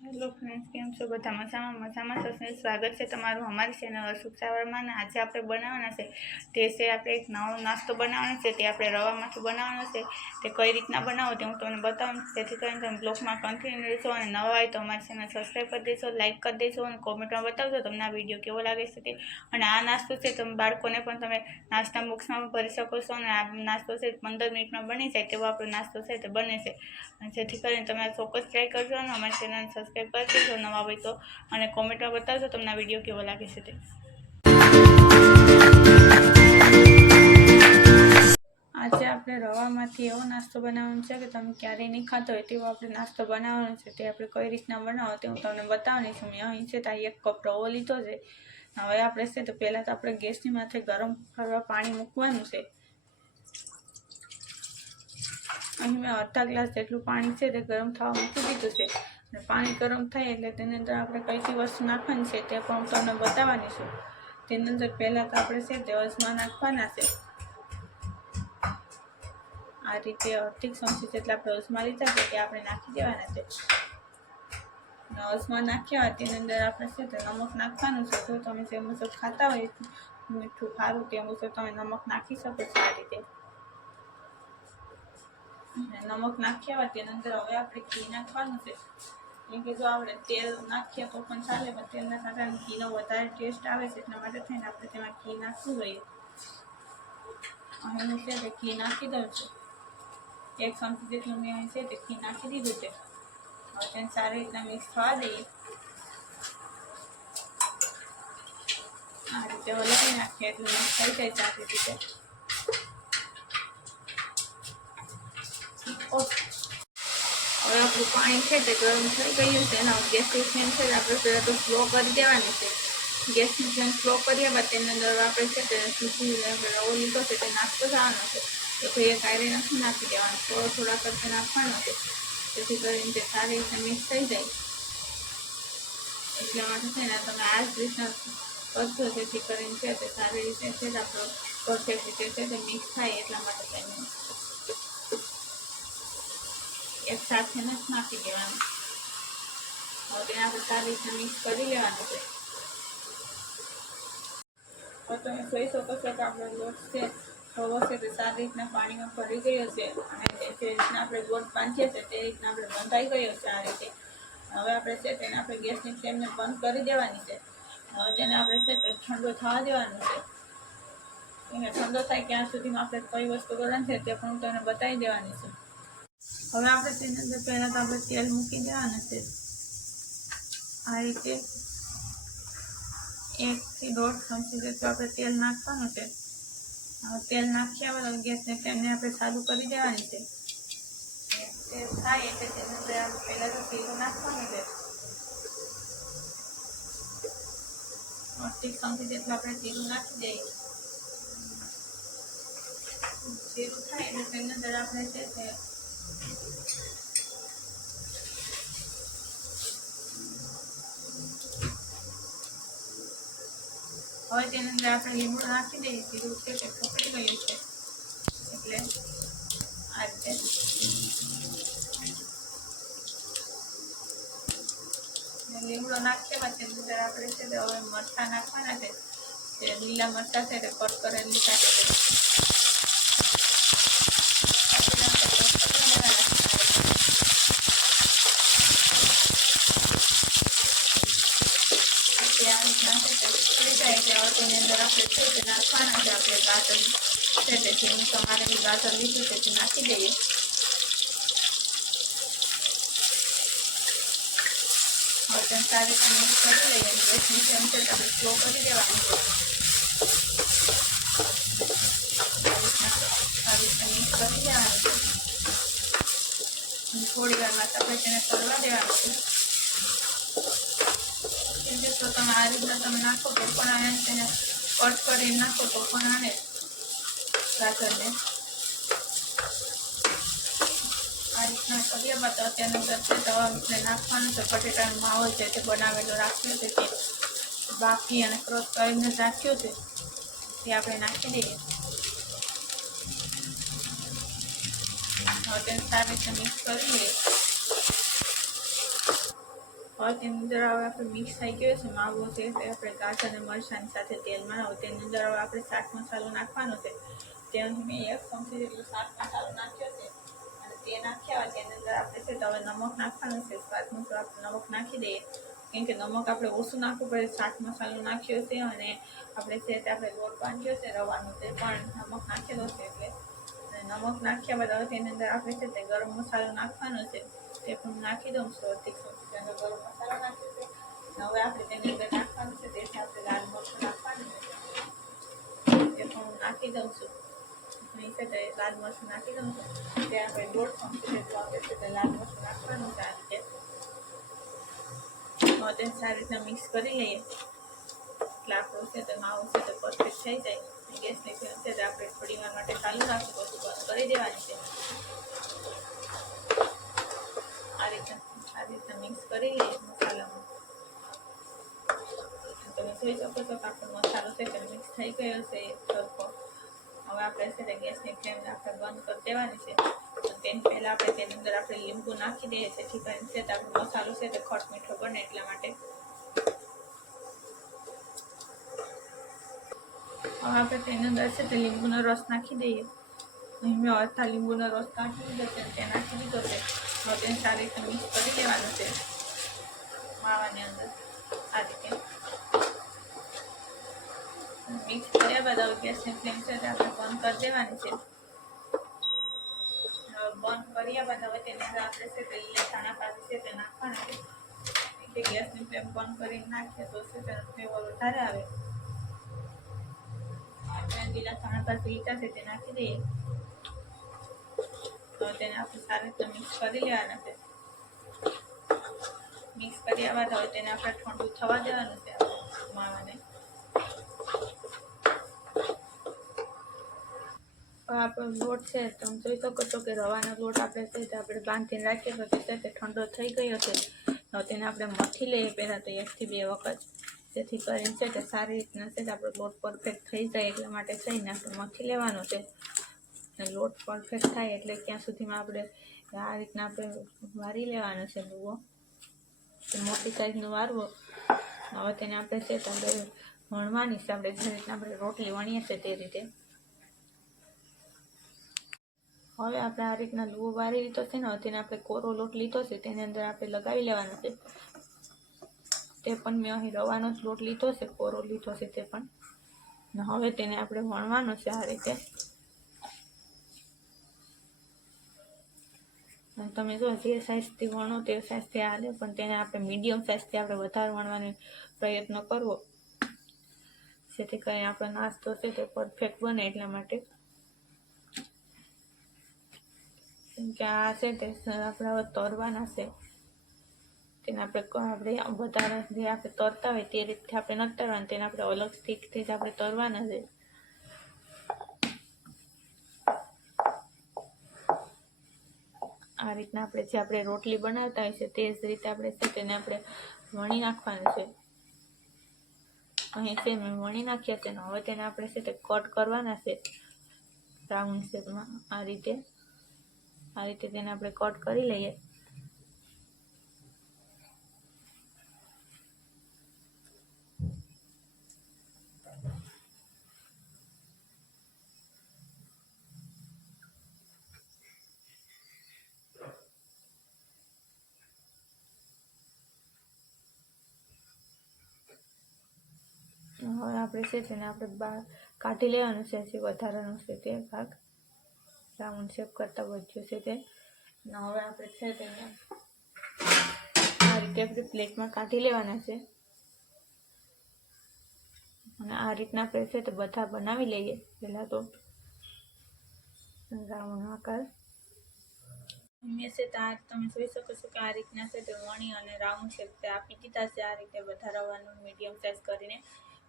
Hello friends, કેમ છો? બધા મજામાં છો? સ્વાગત છે તમારું અમારી ચેનલ અશુભ સાવરમાં. આજે આપણે બનાવવાના છે તે છે આપણે એક નવો નાસ્તો બનાવવાનો છે. તે આપણે રવામાંથી બનાવવાનો છે. તે કઈ રીતના બનાવો તે હું તમને બતાવું. જેથી કરીને તમે બ્લોગમાં કન્ટિન્યુ રહેશો અને નવા હોય તો અમારી ચેનલ સબસ્ક્રાઈબ કરી દેશો, લાઇક કરી દેશો અને કોમેન્ટમાં બતાવજો તમને આ વિડીયો કેવો લાગે છે તે. અને આ નાસ્તો છે તમે બાળકોને પણ તમે નાસ્તા બોક્સમાં ભરી શકો છો. અને આ નાસ્તો છે 15 મિનિટમાં બની જાય તેવો આપણો નાસ્તો છે તે બને છે. જેથી કરીને તમે આ ચોક્કસ ટ્રાય કરજો અને અમારી ચેનલ સબસ્ક્રાઈબ કરી દેજો નવા હોય તો, અને કોમેન્ટમાં બતાવજો તમને આ વિડીયો કેવો લાગે છે તે. આજે આપણે રવામાંથી એવો નાસ્તો બનાવવાનો છે કે તમે ક્યારેય નહીં ખાતો હોય તેવો આપણે નાસ્તો બનાવવાનો છે. તે આપણે કઈ રીતના બનાવો તે હું તમને બતાવવાની છું. મેં અહીં છે તો 1 કપ રવો લીધો છે. હવે આપણે છે તો પહેલાં તો આપણે ગેસની માથે ગરમ કરવા પાણી મૂકવાનું છે. અહીં મેં અડધા ગ્લાસ જેટલું પાણી છે તે ગરમ થવા મૂકી દીધું છે. અને પાણી ગરમ થાય એટલે તેની અંદર આપણે કઈ કઈ વસ્તુ નાખવાની છે તે પણ હું તમને બતાવવાની છું. તેની અંદર પહેલાં તો આપણે છે તે અજમા નાખવાના છે. આ રીતે 1 ચમચી જેટલા આપણે અજમા લીધા છે તે આપણે નાખી દેવાના છે. અને અજમા નાખ્યા તેની અંદર આપણે છે તે નમક નાખવાનું છે. જો તમે જે મુજબ ખાતા હોય મીઠું ખારું તે મુજબ તમે નમક નાખી શકો છો. આ રીતે નમક નાખ્યા હોય તેની અંદર હવે આપણે ઘી નાખવાનું છે. કેમ કે જો આપણે તેલ નાખીએ તો પણ ચાલે, પણ તેલના કારણે ઘીનો વધારે ટેસ્ટ આવે છે. એટલા માટે થઈને આપણે તેમાં ઘી નાખવું જોઈએ. અહીં હું છે તે ઘી નાખી દઉં છું. 1 ચમચી જેટલું મેં અહીં છે તે ઘી નાખી દીધું છે. હવે તેને સારી રીતના મિક્સ થવા દઈએ. આ રીતે હલાવી નાખીએ એટલે મિક્સ થઈ જાય સારી રીતે. હવે આપણું પાણી છે તે ગરમ થઈ ગયું છે. એના ગેસની ફ્લેમ છે આપણે પહેલાં તો સ્લો કરી દેવાની છે. ગેસની ફ્લેમ સ્લો કર્યા બાદ તેની અંદર આપણે છે તે સૂજી રવો લીધો છે તે નાખતો જવાનો છે. તો કોઈ કાંઈ નથી નાખી દેવાનો, થોડા કરતા નાખવાનો છે. જેથી કરીને તે સારી રીતે મિક્સ થઈ જાય. એટલા માટે છે ને તમે આ જ રીતના કરશો જેથી કરીને છે તે સારી રીતે છે આપણો પરફેક્ટ રીતે છે તે મિક્સ થાય. એટલા માટે તેને એક સાથે નથી નાખી દેવાનું. હવે તેને આપણે સારી રીતે મિક્સ કરી લેવાનું છે. હવે તમે જોઈ શકો છો કે આપણો લોટ છે રવો છે તે સારી રીતના પાણીમાં ભરી ગયો છે. અને જે રીતના આપણે લોટ બાંધીએ છીએ તે રીતના આપણે બંધાઈ ગયો છે. આ રીતે હવે આપણે છે તેને આપણે ગેસની ફ્લેમને બંધ કરી દેવાની છે. હવે તેને આપણે છે તે ઠંડો થવા દેવાનું છે. એને ઠંડો થાય ત્યાં સુધીમાં આપણે કઈ વસ્તુ કરવાની છે તે પણ હું તમને બતાવી દેવાની છે. હવે આપણે તેની અંદર પહેલાં તો આપણે તેલ મૂકી દેવાનું છે. આ રીતે 1 થી 1.5 ચમચી જેટલું આપણે તેલ નાખવાનું છે. હવે તેલ નાખ્યા બાદ ગેસની ફ્લેમને આપણે ચાલુ કરી દેવાની છે. તેલ થાય એટલે તેની અંદર આપણે પહેલાં તો જીરું નાખવાનું છે. 1 ચમચી જેટલું આપણે જીરું નાખી દઈએ. જીરું થાય એટલે તેની અંદર આપણે છે તે હવે તેની અંદર આપણે લીંબુ નાખી દઈએ. જીરું છે તે ફૂટી ગયું છે એટલે આ રીતે લીમડો નાખ્યા બાદ તેની અંદર આપણે છે તે હવે મરચાં નાખવાના છે. જે લીલા મરચાં છે તે કટ કરેલી લીધા છે. તેની અંદર આપણે છે તે નાખવાના છે. આપણે ગાજર છે તે જેનું તમારે ગાજર લીધું છે તે નાખી દઈએ. હવે તેને સારી રીતે મિક્સ કરી લઈએ. ગેસની ફ્લેમ છે આપણે સ્લો કરી દેવાની છે. સારી રીતે મિક્સ કરી દેવાનું છે. થોડી વારમાં આપણે તેને તળવા દેવાનું છે. જો તમે આ રીતના તમે નાખો તો પણ આને તેને કટ કરીને નાખો તો પણ આને ગાજરને આ રીતના કર્યા બાદ અત્યારની અંદર છે તવા આપણે નાખવાનું છે. બટેટાનો માવો છે તે બનાવેલો રાખ્યો છે તે બાફી અને ક્રશ કરીને રાખ્યો છે તે આપણે નાખી દઈએ. હવે તેને સારી રીતે મિક્સ કરી લઈએ. હવે તેની અંદર હવે આપણે મિક્સ થઈ ગયો છે માવો છે તે આપણે કાચા અને મરચાંની સાથે તેલમાં નાખો. તેની અંદર હવે આપણે ચાટ મસાલો નાખવાનો છે. ત્યાં મેં 1 ચમચી જેટલો ચાટ મસાલો નાખ્યો છે અને તે નાખ્યા હોય તેની અંદર આપણે છે તો હવે નમક નાખવાનું છે. સ્વાદ મુજબ આપણે નમક નાખી દઈએ, કેમ કે નમક આપણે ઓછું નાખવું પડે. ચાટ મસાલો નાખ્યો છે અને આપણે છે તે આપણે લોટ બાંધ્યો છે રવાનો, તે પણ નમક નાખેલો છે એટલે. અને નમક નાખ્યા બાદ હવે તેની અંદર આપણે છે તે ગરમ મસાલો નાખવાનો છે, તે પણ નાખી દઉં છું. અડધી ચમચી અંદર ગરમ મસાલો નાખ્યો છે. હવે આપણે તેની અંદર નાખવાનું છે તેથી આપણે લાલ મરચું નાખવાનું છે, તે પણ હું નાખી દઉં છું. અહીં છે તે લાલ મરચું નાખી દઉં છું. તે આપણે 1.5 ચમચી જેટલું આપણે છે તે લાલ મરચું નાખવાનું છે આ રીતે. હવે તેને સારી રીતના મિક્સ કરી લઈએ એટલે આપણું છે તે માવો છે તે પરફેક્ટ થઈ જાય. ગેસની ફ્લેમ છે તે આપણે થોડી વાર માટે ચાલુ રાખી પછી બંધ કરી દેવાની છે. આ રીતના મિક્સ કરી લઈએ મસાલામાં. તમે જોઈ શકો છો કે આપણો મસાલો છે તે મિક્સ થઈ ગયો છે સરખો. હવે આપણે છે તે ગેસની ફ્લેમને આપણે બંધ કરી દેવાની છે. તેની પહેલાં આપણે તેની અંદર આપણે લીંબુ નાખી દઈએ છીએ, જેથી કરીને છે તે આપણો મસાલો છે તે ખટ મીઠો બને એટલા માટે. હવે આપણે તેની અંદર છે તે લીંબુનો રસ નાખી દઈએ. અહીં મેં અડધા લીંબુનો રસ નાખી દીધો છે, તે નાખી દીધો છે. હવે તેને સારી રીતે મિક્સ કરી દેવાનું છે માવાની અંદર આ રીતે. મિક્સ કર્યા બાદ હવે ગેસની ફ્લેમ છે તે આપણે બંધ કરી દેવાની છે. બંધ કર્યા બાદ હવે તેની અંદર આપણે છે તે લીલા ધાણા પાકી છે તે નાખવાના છે. કે ગેસની ફ્લેમ બંધ કરીને નાખીએ તો છે તેનો ફ્લેવર વધારે આવે. આપણે લીલા ધાણા પાકી લીધા છે તે નાખી દઈએ. તો તેને આપણે સારી રીતે મિક્સ કરી લેવાના છે. મિક્સ કર્યા બાદ હવે તેને આપણે ઠંડુ થવા દેવાનું છે માવાને. આપણો લોટ છે તમે જોઈ શકો છો કે રવાનો લોટ આપણે છે તે આપણે બાંધીને રાખીએ તો તે ઠંડો થઈ ગયો છે. તો તેને આપણે મથી લઈએ પહેલાં તો 1 થી 2 વખત, જેથી કરીને છે તે સારી રીતના છે તે આપણો લોટ પરફેક્ટ થઈ જાય એટલા માટે થઈને આપણે મથી લેવાનો છે. અને લોટ પરફેક્ટ થાય એટલે ત્યાં સુધીમાં આપણે આ રીતના આપણે વારી લેવાનો છે લુવો, મોટી સાઈઝનો વારવો. હવે તેને આપણે છે તે આપણે વણવાની છે, આપણે જે રીતના આપણે રોટલી વણીએ છીએ તે રીતે. હવે આપણે આ રીતના લુવો વારી લીધો છે ને, તેને આપણે કોરો લોટ લીધો છે તેની અંદર આપણે લગાવી લેવાનો છે. તે પણ મેં અહીં રવાનો જ લોટ લીધો છે, કોરો લીધો છે તે પણ. હવે તેને આપણે વણવાનો છે આ રીતે. તમે જો જે સાઇઝથી વણો તે સાઇઝથી હાલે, પણ તેને આપણે મીડિયમ સાઇઝથી આપણે વધારે વણવાનો પ્રયત્ન કરવો, જેથી કરીને આપણો નાસ્તો છે તે પરફેક્ટ બને એટલા માટે. કેમ કે આ છે તે આપણે હવે તરવાના છે, તેને આપણે વધારે જે આપણે તરતા હોય તે રીતથી આપણે નથી તરવાના, તેને આપણે અલગ સ્ટીકથી જ આપણે તરવાના છે. આ રીતના આપણે જે આપણે રોટલી બનાવતા હોય છે તે જ રીતે આપણે છે તેને આપણે વણી નાખવાનું છે. અહીં છે મેં વણી નાખ્યા છે ને હવે તેને આપણે છે તે કટ કરવાના છે રાઉન્ડ શેપમાં. આ રીતે તેને આપણે કટ કરી લઈએ. હવે આપણે છે તેને આપણે બહાર કાઢી લેવાનું છે, જે વધારાનું છે તે ભાગ રાઉન્ડ શેપ કરતાં વધ્યું છે તે. હવે આપણે છે તેને આ રીતે આપણે પ્લેટમાં કાઢી લેવાના છે. અને આ રીતના આપણે છે તે બધા બનાવી લઈએ પહેલાં તો રાઉન્ડ આકાર. મેં છે આ તમે જોઈ શકો છો કે આ રીતના છે તે વણી અને રાઉન્ડ શેપ તે આપી દીધા છે આ રીતે બધા રવાનું મીડિયમ સાઇઝ કરીને.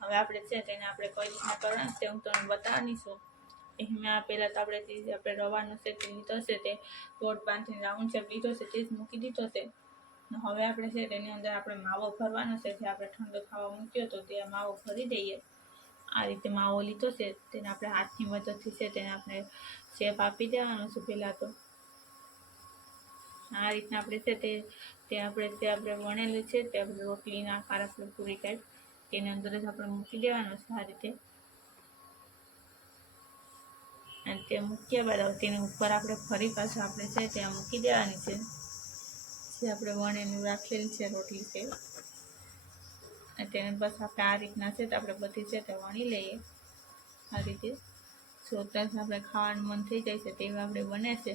હવે આપણે છે તેને આપણે કઈ રીતના કરવાનું છે હું તમને બતાવવાની છું. એમાં પહેલાં તો આપણે રવાનો છે તે લીધો છે, તે લોટ બાંધીને રાઉન્ડ શેપ લીધો છે તે જ મૂકી દીધો છે. હવે આપણે છે તેની અંદર આપણે માવો ભરવાનો છે, જે આપણે ઠંડો ખાવા મૂક્યો હતો તે માવો ભરી દઈએ. આ રીતે માવો લીધો છે તેને આપણે હાથની મદદથી છે તેને આપણે શેપ આપી દેવાનો છે. પહેલાં તો આ રીતના આપણે છે તે તે આપણે વણેલું છે તે આપણે રોટલીના આકાર આપણે પૂરી ટાઈપ તેની અંદર જ આપણે મૂકી દેવાનું છે આ રીતે. અને તે મૂક્યા બાદ તેની ઉપર આપણે ફરી પાછું આપણે છે ત્યાં મૂકી દેવાની છે જે આપણે વણેલું રાખેલી છે રોટલી છે. અને તેને બસ આપણે આ રીતના છે તો આપણે બધી છે તે વણી લઈએ આ રીતે. જોતાં આપણે ખાવાનું મન થઈ જાય છે તેવું આપણે બને છે.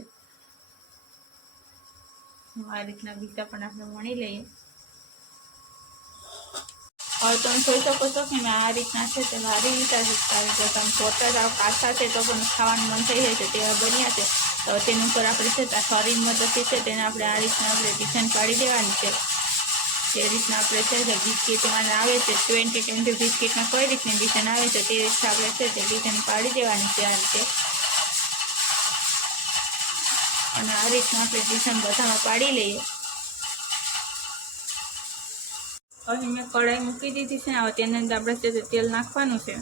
આ રીતના બીજા પણ આપણે વણી લઈએ. હવે તમે જોઈ શકો છો કે મેં આ રીતના છે તે વારી લીધા છે. કારણ કે તમે પોતા કાચા છે તો પણ ખાવાનું મન થઈ જાય છે તેવા બન્યા છે. તો તેની ઉપર આપણે છે ફરી મદદથી છે તેને આપણે આ રીતના આપણે ડિઝાઇન પાડી દેવાની છે. તે રીતના આપણે છે બિસ્કીટમાં આવે છે 20 બિસ્કીટમાં કઈ રીતની ડિઝાઇન આવે છે તે રીતે આપણે છે તે ડિઝાઇન પાડી દેવાની છે આ રીતે. અને આ રીતના આપણે ડિઝાઇન બધામાં પાડી લઈએ. અહીં મેં કઢાઈ મૂકી દીધી છે. હવે તેની અંદર આપણે છે તેલ નાખવાનું છે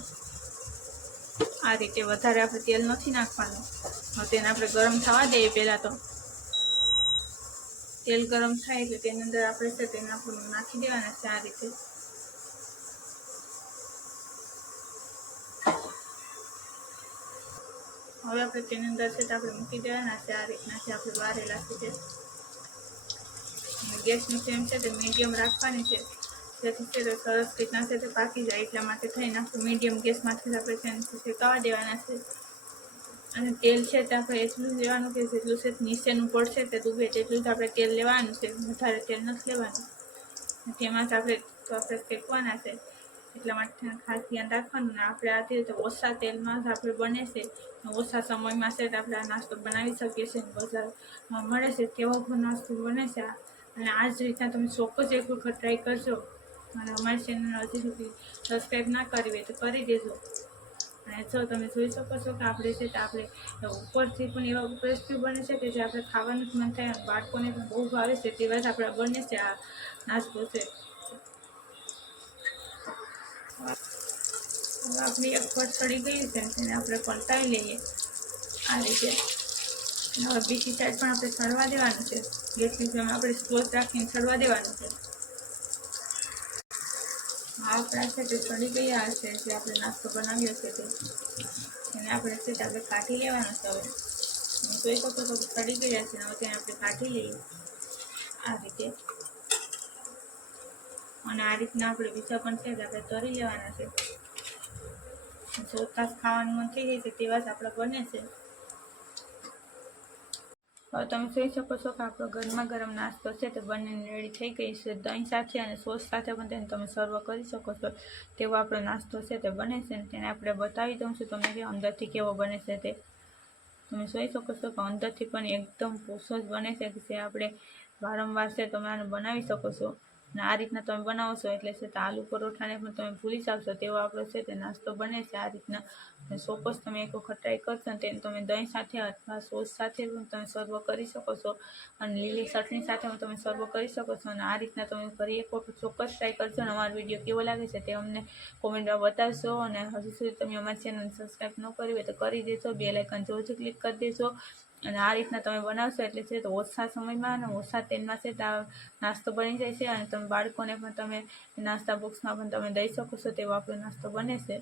આ રીતે. વધારે આપણે તેલ નથી નાખવાનું. હવે તેને આપણે ગરમ થવા દઈએ. પહેલાં તો તેલ ગરમ થાય એટલે તેની અંદર આપણે છે તેને આપણે નાખી દેવાના છે આ રીતે. હવે આપણે તેની અંદર છે આપણે મૂકી દેવાના છે આ રીતના છે આપણે વારેલા છે. ગેસની ફ્લેમ છે તે મીડિયમ રાખવાની છે જેથી છે તે સરસ રીતના છે તે પાકી જાય. એટલા માટે થઈને આપણે મીડિયમ ગેસમાંથી આપણે તેને શેકાવા દેવાના છે. અને તેલ છે તે આપણે એટલું જ લેવાનું કે જેટલું છે નીચેનું પડશે તે ડૂબે તેટલું જ આપણે તેલ લેવાનું છે. વધારે તેલ નથી લેવાનું. તેમાં જ આપણે શેકવાના છે. એટલા માટે ખાસ ધ્યાન રાખવાનું. ને આપણે આ રીતે ઓછા તેલમાં જ આપણે બને છે. ઓછા સમયમાં છે આપણે આ નાસ્તો બનાવી શકીએ છીએ. બજારમાં મળે છે તેવો નાસ્તો બને છે. અને આ જ રીતના તમે ચોક્કસ એક વખત ટ્રાય કરજો. અને અમારી ચેનલ હજી સુધી સબસ્ક્રાઈબ ના કરી હોય તો કરી દેજો. અને જો તમે જોઈ શકો છો કે આપણે છે તો આપણે ઉપરથી પણ એવા ક્રિસ્પી બને છે કે જે આપણે ખાવાનું જ મન થાય. બાળકોને પણ બહુ ભાવે છે તેવા જ આપણે બને છે આ નાસ્તો છે. હવે આપણી એક પર ચડી ગઈ છે તેને આપણે પલટાવી લઈએ આ રીતે. હવે બીજી સાઈડ પણ આપણે ચડવા દેવાનું છે. ગેસની ફ્લેમ આપણે સ્લો રાખીને ચડવા દેવાનું છે. આપણા છે તે ચડી ગયા હશે જે આપણે નાસ્તો બનાવ્યો છે તેને આપણે છે તે આપણે કાઢી લેવાનો છે. હવે જોઈ શકો છો કે ચડી ગયા છે. હવે તેને આપણે કાઢી લઈએ આ રીતે. અને આ રીતના આપણે બીજા પણ છે આપણે તરી લેવાના છે. જોતાં ખાવાનું મન થઈ જાય છે તેવા જ આપણે બને છે. હવે તમે જોઈ શકો છો કે આપણો ગરમા ગરમ નાસ્તો છે તે બંને રેડી થઈ ગઈ છે. દહીં સાથે અને સોસ સાથે પણ તેને તમે સર્વ કરી શકો છો તેવો આપણો નાસ્તો છે તે બને છે. તેને આપણે બતાવી દઉં છું તમને કે અંદરથી કેવો બને છે તે. તમે જોઈ શકો છો કે અંદરથી પણ એકદમ પોસો જ બને છે કે જે આપણે વારંવાર છે તમે આને બનાવી શકો છો. અને આ રીતના તમે બનાવો છો એટલે છે તો આલુ પરોઠાને પણ તમે ભૂલી જાવશો તેવો આપણો છે તે નાસ્તો બને છે આ રીતના. ચોક્કસ તમે એક વખત ટ્રાય કરશો ને તેને તમે દહીં સાથે અથવા સોસ સાથે પણ તમે સર્વ કરી શકો છો. અને લીલી ચટણી સાથે પણ તમે સર્વ કરી શકો છો. અને આ રીતના તમે ફરી એક વખત ચોક્કસ ટ્રાય કરજો. અને અમારો વિડીયો કેવો લાગે છે તે અમને કોમેન્ટમાં બતાવશો. અને હજુ સુધી તમે અમારી ચેનલ સબસ્ક્રાઈબ ન કરી હોય તો કરી દેશો. બેલ આઇકન જરૂરથી ક્લિક કરી દેશો. અને આ રીતના તમે બનાવશો એટલે છે તો ઓછા સમયમાં અને ઓછા તેલમાં છે તો નાસ્તો બની જાય છે. અને તમે બાળકોને પણ તમે નાસ્તા બોક્સમાં પણ તમે દઈ શકો છો તેવો આપણો નાસ્તો બને છે.